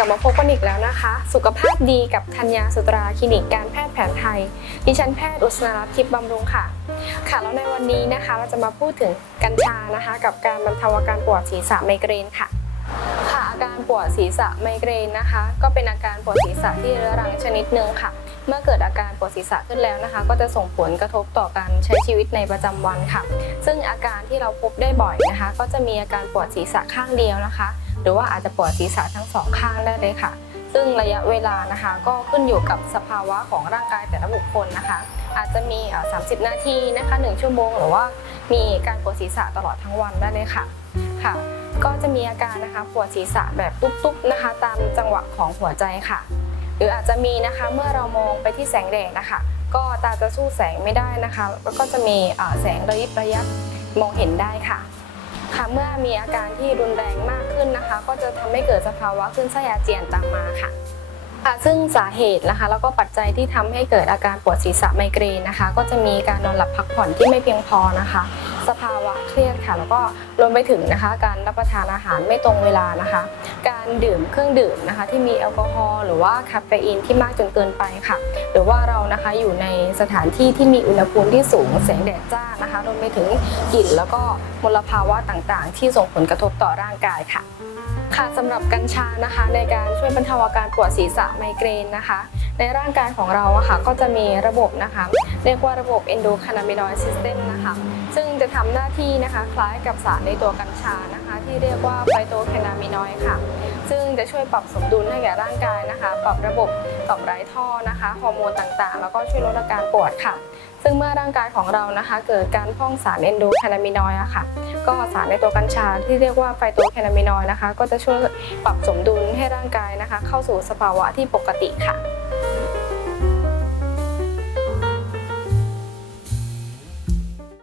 ลับมาพบกันอีกแล้วนะคะ สุขภาพดีกับธัญญาสุตราคลินิกการแพทย์แผนไทย ดิฉันแพทย์อุษณรัตน์ทิพย์บำรุงค่ะ ค่ะ แล้วในวันนี้นะคะเราจะมาพูดถึงกัญชานะคะ กับการบรรเทาอาการปวดศีรษะไมเกรนค่ะค่ะอาการปวดศีรษะไมเกรนนะคะ ก็เป็นอาการปวดศีรษะที่เรื้อรังชนิดหนึ่งค่ะ เมื่อเกิดอาการปวดศีรษะขึ้นแล้วนะคะ ก็จะส่งผลกระทบต่อการใช้ชีวิตในประจำวันค่ะ ซึ่งอาการที่เราพบได้บ่อยนะคะ ก็จะมีอาการปวดศีรษะข้างเดียวนะคะ หรือว่าอาจจะปวดศีรษะทั้งสองข้างได้เลยค่ะ ซึ่งระยะเวลานะคะก็ขึ้นอยู่กับสภาวะของร่างกายแต่ละบุคคลนะคะ อาจจะมี 30 นาทีนะคะ 1 ชั่วโมง หรือว่ามีการปวดศีรษะตลอดทั้งวันได้เลยค่ะค่ะ ก็จะมีอาการนะคะปวดศีรษะแบบตุ๊บๆนะคะ ตามจังหวะของหัวใจค่ะ หรืออาจจะมีนะคะเมื่อเรามองไปที่แสงแดดนะคะก็ตาจะสู้แสงไม่ได้นะคะ แล้วก็จะมีแสงระยิบระยับมองเห็นได้ค่ะ ค่ะเมื่อมีอาการที่รุนแรงมากขึ้นนะคะ ก็จะทำให้เกิดสภาวะขึ้นไส้อาเจียนตามมาค่ะ ค่ะซึ่งสาเหตุนะคะ แล้วก็ปัจจัยที่ทำให้เกิดอาการปวดศีรษะไมเกรนนะคะ ก็จะมีการนอนหลับพักผ่อนที่ไม่เพียงพอนะคะ สภาวะเครียดค่ะ แล้วก็รวมไปถึงนะคะ การรับประทานอาหารไม่ตรงเวลานะคะ การดื่มเครื่องดื่มนะคะ ที่มีแอลกอฮอล์หรือว่าคาเฟอีนที่มากจนเกินไปค่ะ หรือว่าเรานะคะอยู่ในสถานที่ที่มีอุณหภูมิที่สูงแสงแดดจ้านะคะรวมไปถึงกลิ่นแล้วก็มลภาวะต่างๆ ที่ส่งผลกระทบต่อร่างกายค่ะ ค่ะสำหรับกัญชานะคะในการช่วยบรรเทาอาการปวดศีรษะไมเกรนนะคะ ในร่างกายของเราอะค่ะก็จะมีระบบนะคะ เรียกว่าระบบ endocannabinoid system นะคะ ซึ่งจะทำหน้าที่นะคะคล้ายกับสารในตัวกัญชานะคะ ที่เรียกว่าไฟโตแคนามินอย ซึ่งจะช่วยปรับสมดุลให้แก่ร่างกายนะคะ ปรับระบบต่อมไร้ท่อนะคะฮอร์โมนต่างๆ แล้วก็ช่วยลดอาการปวดค่ะ ซึ่งเมื่อร่างกายของเรานะคะ เกิดการพ่องสารเอนโดแคนามินอยด์อะค่ะ ก็สารในตัวกัญชาที่เรียกว่าไฟตัวแคนามินอยด์นะคะ ก็จะช่วยปรับสมดุลให้ร่างกายนะคะ เข้าสู่สภาวะที่ปกติค่ะ